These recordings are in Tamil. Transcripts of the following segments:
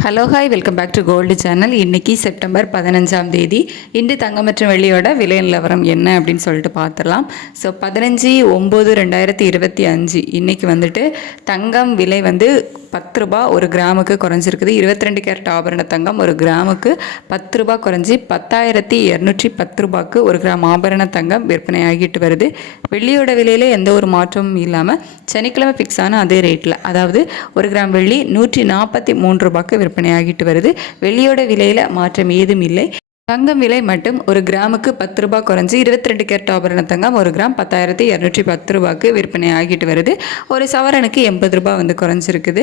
Hello hi welcome back to Gold channel. இன்றைக்கி செப்டம்பர் 15ஆம் தேதி. இன்று தங்கம் மற்றும் வெள்ளியோட விலை நிலவரம் என்ன அப்படின்னு சொல்லிட்டு பார்த்துடலாம். ஸோ 15/9/2025 இன்றைக்கி வந்துட்டு தங்கம் விலை வந்து 10 ரூபா ஒரு கிராமுக்கு குறைஞ்சிருக்குது. 22 கேரட் ஆபரண தங்கம் ஒரு கிராமுக்கு 10 ரூபா குறைஞ்சி 10,210 ரூபாய்க்கு ஒரு கிராம் ஆபரண தங்கம் விற்பனை ஆகிட்டு வருது. வெள்ளியோட விலையில் எந்த ஒரு மாற்றமும் இல்லாமல் சனிக்கிழமை ஃபிக்ஸ் ஆன அதே ரேட்டில், அதாவது ஒரு கிராம் வெள்ளி 143 ரூபாய்க்கு விற்பனையாகிட்டு வருது. வெள்ளியோட விலையில் மாற்றம் ஏதும் இல்லை. தங்கம் விலை மட்டும் ஒரு கிராமுக்கு 10 ரூபாய் குறைஞ்சி 22 கேரட் ஆபரண தங்கம் ஒரு கிராம் 10,210 ரூபாய்க்கு விற்பனை ஆகிட்டு வருது. ஒரு சவரனுக்கு 80 ரூபாய் வந்து குறைஞ்சிருக்குது.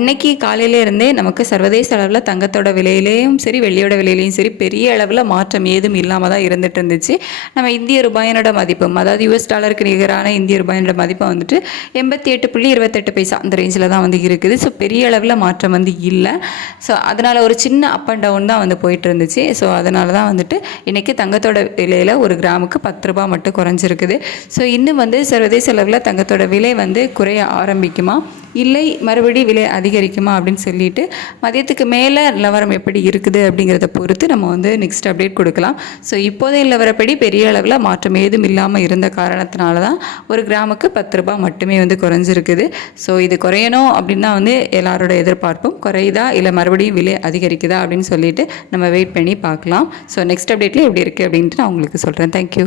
இன்னைக்கு காலையில இருந்தே நமக்கு சர்வதேச அளவில் தங்கத்தோட விலையிலையும் சரி வெள்ளியோட விலையிலையும் சரி பெரிய அளவில் மாற்றம் ஏதும் இல்லாமல் தான் இருந்துட்டு இருந்துச்சு. நம்ம இந்திய ரூபாயினோட மதிப்பும், அதாவது US டாலருக்கு நிகரான இந்திய ரூபாயினோட மதிப்பு வந்துட்டு 88.28 அந்த ரேஞ்சில் தான் வந்து இருக்குது. ஸோ பெரிய அளவில் மாற்றம் வந்து இல்லை. ஸோ அதனால் ஒரு சின்ன அப் அண்ட் டவுன் தான் வந்து போயிட்டு இருந்துச்சு. ஸோ அதனால தான் வந்துட்டு இன்றைக்கி தங்கத்தோட விலையில் ஒரு கிராமுக்கு 10 ரூபா மட்டும் குறைஞ்சிருக்குது. ஸோ இன்னும் வந்து சர்வதேச அளவில் தங்கத்தோட விலை வந்து குறைய ஆரம்பிக்குமா இல்லை மறுபடியும் விலை அதிகரிக்குமா அப்படின்னு சொல்லிட்டு மதியத்துக்கு மேலே நிலவரம் எப்படி இருக்குது அப்படிங்கிறத பொறுத்து நம்ம வந்து நெக்ஸ்ட் அப்டேட் கொடுக்கலாம். ஸோ இப்போதைய நிலவரப்படி பெரிய அளவில் மாற்றம் ஏதும் இல்லாமல் இருந்த காரணத்தினால தான் ஒரு கிராமுக்கு 10 ரூபா மட்டுமே வந்து குறைஞ்சிருக்குது. ஸோ இது குறையணும் அப்படின்னா வந்து எல்லாரோட எதிர்பார்ப்பும் குறையுதா இல்லை மறுபடியும் விலை அதிகரிக்குதா அப்படின்னு சொல்லிட்டு நம்ம வெயிட் பண்ணி பார்க்கலாம். ஸோ நெக்ஸ்ட் அப்டேட்டில் எப்படி இருக்குது அப்படின்ட்டு நான் உங்களுக்கு சொல்கிறேன். தேங்க்யூ.